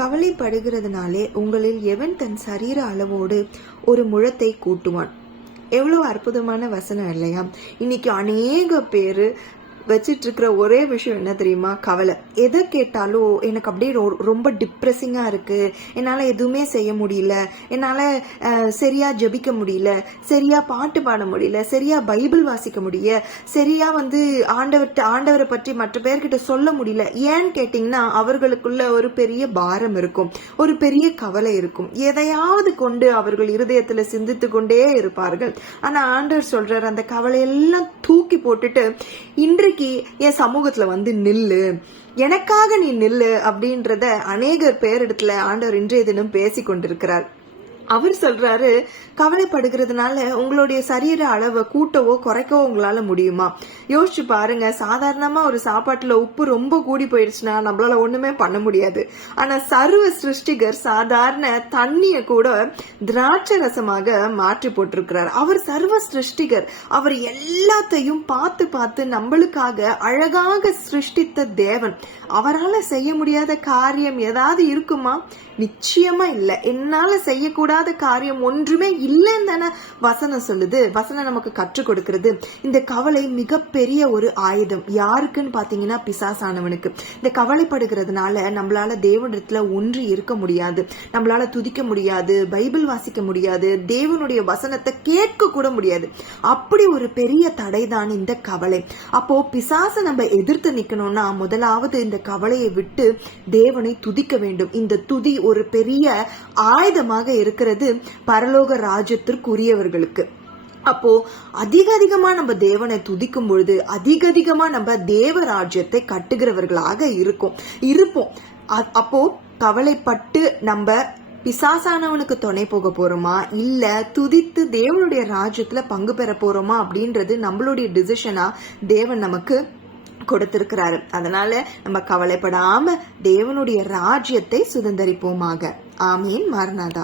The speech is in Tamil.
கவலைப்படுகிறதுனாலே உங்களில் எவன் தன் சரீர அளவோடு ஒரு முழத்தை கூட்டுவான். எவ்வளவு அற்புதமான வசனம் இல்லையா? இன்னைக்கு அநேக பேரு வச்சிட்டு இருக்கிற ஒரே விஷயம் என்ன தெரியுமா? கவலை. எதை கேட்டாலும் எனக்கு அப்படியே ரொம்ப டிப்ரெசிங்கா இருக்கு, என்னால எதுவுமே செய்ய முடியல, என்னால சரியா ஜெபிக்க முடியல, சரியா பாட்டு பாட முடியல, சரியா பைபிள் வாசிக்க முடியல, சரியா ஆண்டவரை பற்றி மற்ற பேர்கிட்ட சொல்ல முடியல. ஏன்னு கேட்டீங்கன்னா அவர்களுக்குள்ள ஒரு பெரிய பாரம் இருக்கும், ஒரு பெரிய கவலை இருக்கும். எதையாவது கொண்டு அவர்கள் இருதயத்துல சிந்தித்து கொண்டே இருப்பார்கள். ஆனா ஆண்டவர் சொல்றார், அந்த கவலையெல்லாம் தூக்கி போட்டுட்டு இன்றைக்கு என் சமூகத்துல வந்து நில்லு, எனக்காக நீ நில்லு அப்படின்றத அநேகர் பேரிடத்துல ஆண்டவர் இன்றைய தினம் பேசி கொண்டிருக்கிறார். அவர் சொல்றாரு, கவலைப்படுகிறதுனால உங்களுடைய சரீர அளவை கூட்டவோ குறைக்கவோ உங்களால முடியுமா? யோசிச்சு பாருங்க. சாதாரணமா ஒரு சாப்பாட்டுல உப்பு ரொம்ப கூடி போயிடுச்சுன்னா நம்மளால ஒண்ணுமே பண்ண முடியாது. ஆனா சர்வ சிருஷ்டிகர் சாதாரண தண்ணிய கூட திராட்சை ரசமாக மாற்றி போட்டிருக்கிறார். அவர் சர்வ சிருஷ்டிகர். அவர் எல்லாத்தையும் பார்த்து பார்த்து நம்மளுக்காக அழகாக சிருஷ்டித்த தேவன். அவரால் செய்ய முடியாத காரியம் ஏதாவது இருக்குமா? நிச்சயமா இல்ல. என்னால செய்யக்கூடாத காரியம் ஒன்றுமே இல்லைன்னு தானே வசனம் சொல்லுது. வசனம் நமக்கு கற்றுக் கொடுக்கிறது. இந்த கவலை மிகப்பெரிய ஒரு ஆயுதம். யாருக்குன்னு பாத்தீங்கன்னா பிசாசானவனுக்கு. இந்த கவலைப்படுகிறதுனால நம்மளால தேவனிடத்துல ஒன்று இருக்க முடியாது, நம்மளால துதிக்க முடியாது, பைபிள் வாசிக்க முடியாது, தேவனுடைய வசனத்தை கேட்க கூட முடியாது. அப்படி ஒரு பெரிய தடைதான் இந்த கவலை. அப்போ பிசாசை நம்ம எதிர்த்து நிக்கணும்னா முதலாவது இந்த கவலையை விட்டு தேவனை துதிக்க வேண்டும். இந்த துதி ஒரு பெரிய ஆயுதமாக இருக்கிறது பரலோக ராஜ்யத்திற்குரியவர்களுக்கு. அப்போ அதிகமா நம்ம தேவனை துதிக்கும் பொழுது அதிகமா நம்ம தேவ ராஜ்யத்தை கட்டுகிறவர்களாக இருப்போம். அப்போ கவலைப்பட்டு நம்ம பிசாசானவனுக்கு துணை போக போறோமா, இல்ல துதித்து தேவனுடைய ராஜ்யத்துல பங்கு பெற போறோமா அப்படின்றது நம்மளுடைய டிசிஷனா தேவன் நமக்கு கொடுத்திருக்கிறாரு. அதனால நம்ம கவலைப்படாம தேவனுடைய ராஜ்யத்தை சுதந்தரிப்போமாக. ஆமீன். மாரநாதா.